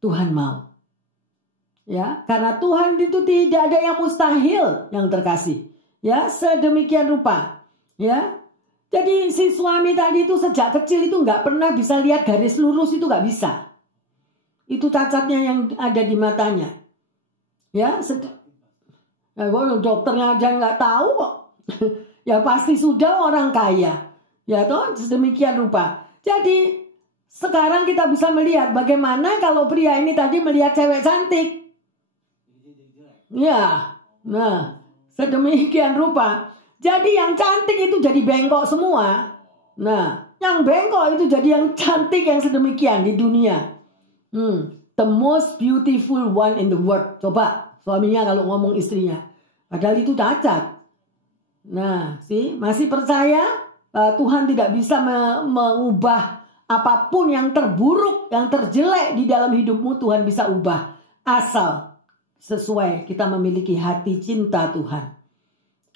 Tuhan mau? Ya, karena Tuhan itu tidak ada yang mustahil, yang terkasih. Ya, sedemikian rupa. Ya. Jadi si suami tadi itu sejak kecil itu nggak pernah bisa lihat garis lurus, itu nggak bisa. Itu cacatnya yang ada di matanya. Ya, dokternya aja nggak tahu kok. Ya pasti sudah orang kaya. Ya toh sedemikian rupa. Jadi sekarang kita bisa melihat bagaimana kalau pria ini tadi melihat cewek cantik. Ya, nah sedemikian rupa. Jadi yang cantik itu jadi bengkok semua. Nah, yang bengkok itu jadi yang cantik yang sedemikian di dunia. The most beautiful one in the world. Coba suaminya kalau ngomong istrinya. Padahal itu cacat. Nah, masih percaya Tuhan tidak bisa mengubah apapun yang terburuk, yang terjelek di dalam hidupmu. Tuhan bisa ubah. Asal sesuai kita memiliki hati cinta Tuhan.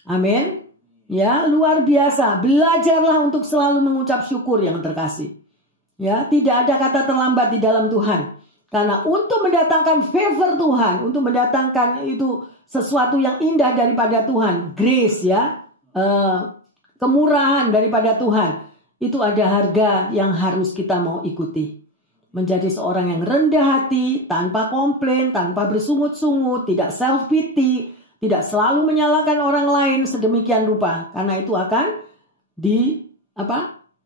Amin. Ya, luar biasa. Belajarlah untuk selalu mengucap syukur yang terkasih. Ya, tidak ada kata terlambat di dalam Tuhan. Karena untuk mendatangkan favor Tuhan, untuk mendatangkan itu sesuatu yang indah daripada Tuhan, grace ya, kemurahan daripada Tuhan, itu ada harga yang harus kita mau ikuti. Menjadi seorang yang rendah hati, tanpa komplain, tanpa bersungut-sungut, tidak self pity, tidak selalu menyalahkan orang lain sedemikian rupa. Karena itu akan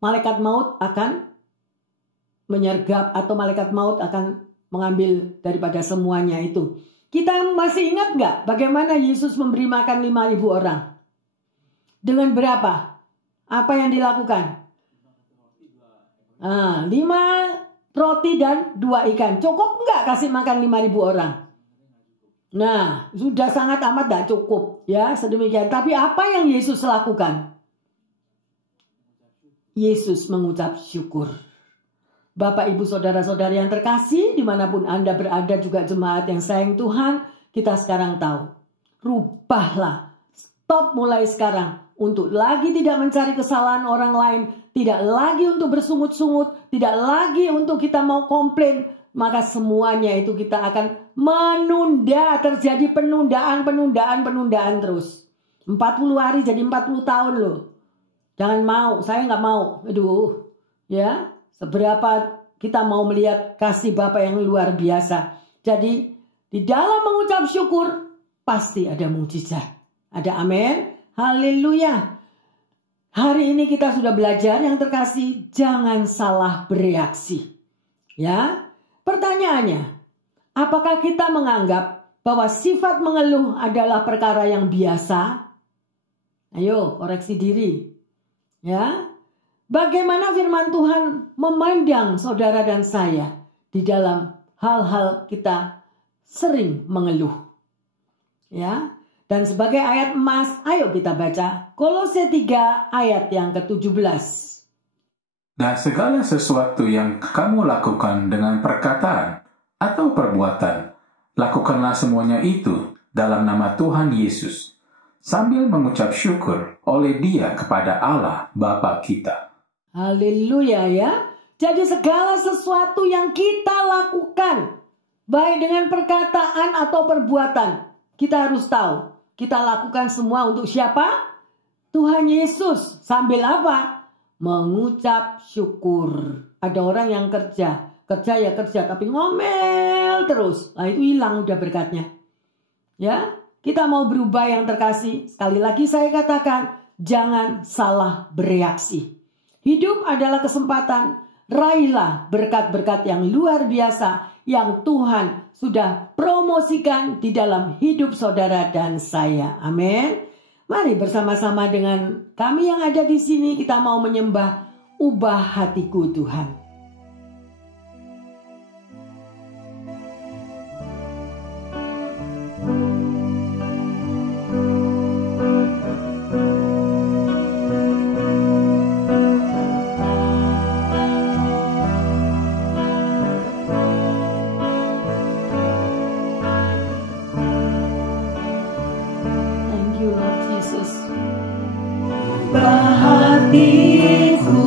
malaikat maut akan menyergap atau malaikat maut akan mengambil daripada semuanya itu. Kita masih ingat nggak bagaimana Yesus memberi makan 5.000 orang? Dengan berapa? Apa yang dilakukan? 5 roti dan 2 ikan. Cukup nggak kasih makan 5.000 orang? Nah, sudah sangat amat tidak cukup. Ya, sedemikian. Tapi apa yang Yesus lakukan? Yesus mengucap syukur. Bapak, Ibu, Saudara-saudari yang terkasih, dimanapun Anda berada juga jemaat yang sayang Tuhan, kita sekarang tahu. Rubahlah Stop mulai sekarang. Untuk lagi tidak mencari kesalahan orang lain. Tidak lagi untuk bersungut-sungut. Tidak lagi untuk kita mau komplain. Maka semuanya itu kita akan menunda. Terjadi penundaan terus. 40 hari jadi 40 tahun loh. Jangan mau, saya nggak mau. Aduh, ya. Seberapa kita mau melihat kasih Bapa yang luar biasa. Jadi di dalam mengucap syukur pasti ada mukjizat. Ada amin. Haleluya. Hari ini kita sudah belajar yang terkasih, jangan salah bereaksi. Ya. Pertanyaannya, apakah kita menganggap bahwa sifat mengeluh adalah perkara yang biasa? Ayo, koreksi diri. Ya. Bagaimana firman Tuhan memandang saudara dan saya di dalam hal-hal kita sering mengeluh. Ya. Dan sebagai ayat emas, ayo kita baca Kolose 3 ayat yang ke-17. Nah, segala sesuatu yang kamu lakukan dengan perkataan atau perbuatan, lakukanlah semuanya itu dalam nama Tuhan Yesus, sambil mengucap syukur oleh Dia kepada Allah Bapa kita. Haleluya ya. Jadi segala sesuatu yang kita lakukan, baik dengan perkataan atau perbuatan, kita harus tahu. Kita lakukan semua untuk siapa? Tuhan Yesus. Sambil apa? Mengucap syukur. Ada orang yang kerja ya kerja, tapi ngomel terus. Nah itu hilang udah berkatnya. Ya, kita mau berubah yang terkasih. Sekali lagi saya katakan, jangan salah bereaksi. Hidup adalah kesempatan. Raihlah berkat-berkat yang luar biasa yang Tuhan sudah promosikan di dalam hidup saudara dan saya. Amin. Mari bersama-sama dengan kami yang ada di sini kita mau menyembah ubah hatiku Tuhan. Hatiku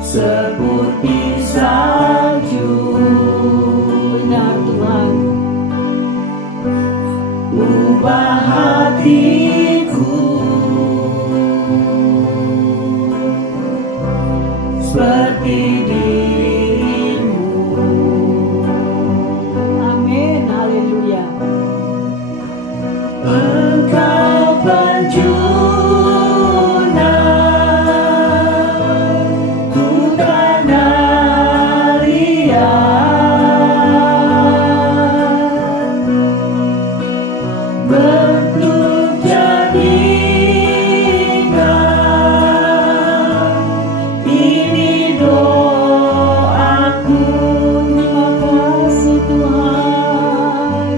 seperti salju, benar Tuhan. Ubah hatiku seperti dirimu. Amin, haleluya. Engkau penjunan, ku tanda liat, bentuk jadikan, ini doaku. Terima kasih Tuhan.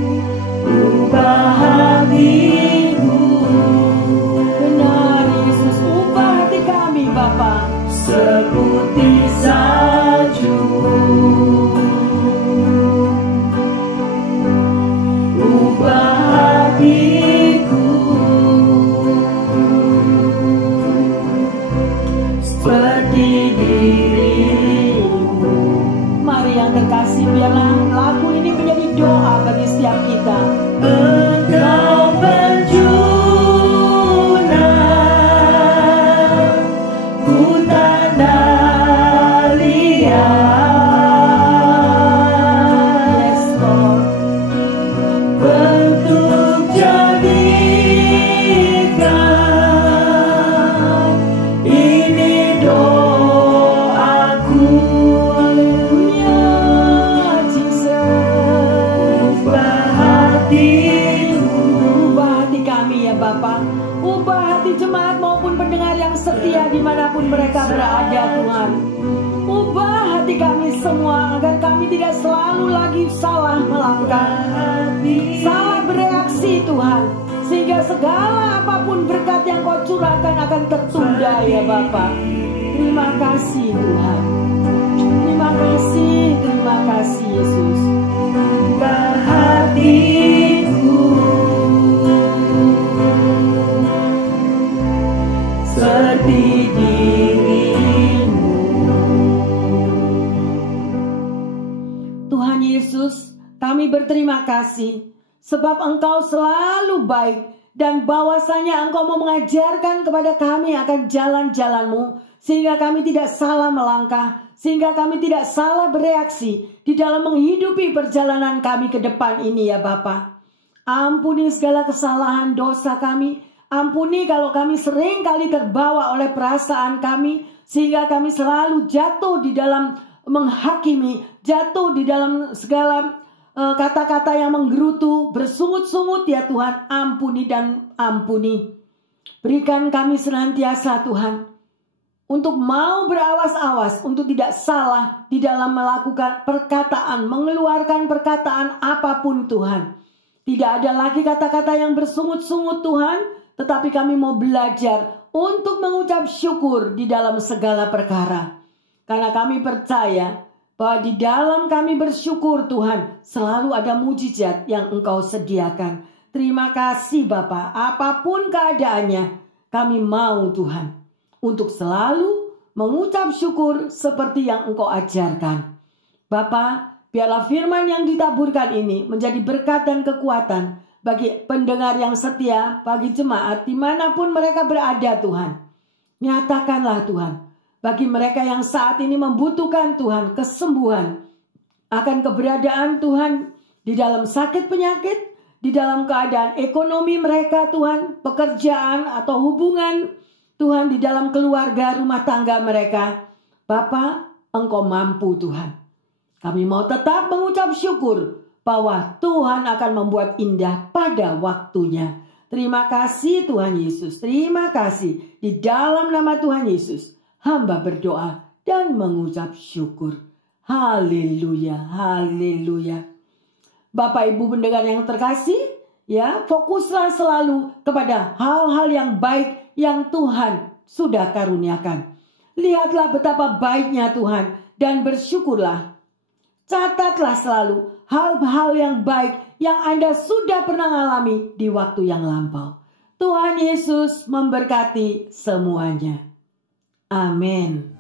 Ubah hatiku, Benar Yesus, ubah hati kami Bapa. seperti salju. Ubah hatiku seperti dirimu. Mari yang terkasih, biarlah lagu ini menjadi doa bagi setiap kita. Engkau penjunan, ku tanda liat, Yes Lord. bentuk jadikan, ini doaku. Haleluya Jesus. Ubah hatiku, Ubah hati kami ya Bapa. Ubah hati jemaat maupun pendengar yang setia dimanapun mereka berada Tuhan. Ubah hati kami semua agar kami tidak selalu lagi salah melangkah, salah bereaksi Tuhan. Sehingga segala apapun berkat yang Kau curahkan akan tertunda ya Bapa. Terima kasih Tuhan. Terima kasih Yesus. ubah hatiku. Yesus, kami berterima kasih sebab Engkau selalu baik dan bahwasanya Engkau mau mengajarkan kepada kami akan jalan-jalan-Mu sehingga kami tidak salah melangkah, sehingga kami tidak salah bereaksi di dalam menghidupi perjalanan kami ke depan ini ya Bapa. Ampuni segala kesalahan dosa kami. Ampuni kalau kami sering kali terbawa oleh perasaan kami, sehingga kami selalu jatuh di dalam menghakimi, jatuh di dalam segala kata-kata yang menggerutu, bersungut-sungut ya Tuhan. Ampuni dan ampuni. Berikan kami senantiasa Tuhan untuk mau berawas-awas, untuk tidak salah di dalam melakukan perkataan, mengeluarkan perkataan apapun Tuhan. Tidak ada lagi kata-kata yang bersungut-sungut Tuhan, tetapi kami mau belajar untuk mengucap syukur di dalam segala perkara. Karena kami percaya bahwa di dalam kami bersyukur Tuhan, selalu ada mujizat yang Engkau sediakan. Terima kasih Bapa, apapun keadaannya, kami mau Tuhan untuk selalu mengucap syukur seperti yang Engkau ajarkan. Bapa, biarlah firman yang ditaburkan ini menjadi berkat dan kekuatan bagi pendengar yang setia, bagi jemaat dimanapun mereka berada Tuhan. Nyatakanlah Tuhan, bagi mereka yang saat ini membutuhkan Tuhan kesembuhan akan keberadaan Tuhan di dalam sakit penyakit, di dalam keadaan ekonomi mereka Tuhan, pekerjaan atau hubungan Tuhan di dalam keluarga rumah tangga mereka. Bapa, Engkau mampu Tuhan. Kami mau tetap mengucap syukur bahwa Tuhan akan membuat indah pada waktunya. Terima kasih Tuhan Yesus. Terima kasih. Di dalam nama Tuhan Yesus, hamba berdoa dan mengucap syukur. Haleluya, haleluya. Bapak Ibu pendengar yang terkasih, ya, fokuslah selalu kepada hal-hal yang baik yang Tuhan sudah karuniakan. Lihatlah betapa baiknya Tuhan dan bersyukurlah. Catatlah selalu hal-hal yang baik yang Anda sudah pernah alami di waktu yang lampau. Tuhan Yesus memberkati semuanya. Amin.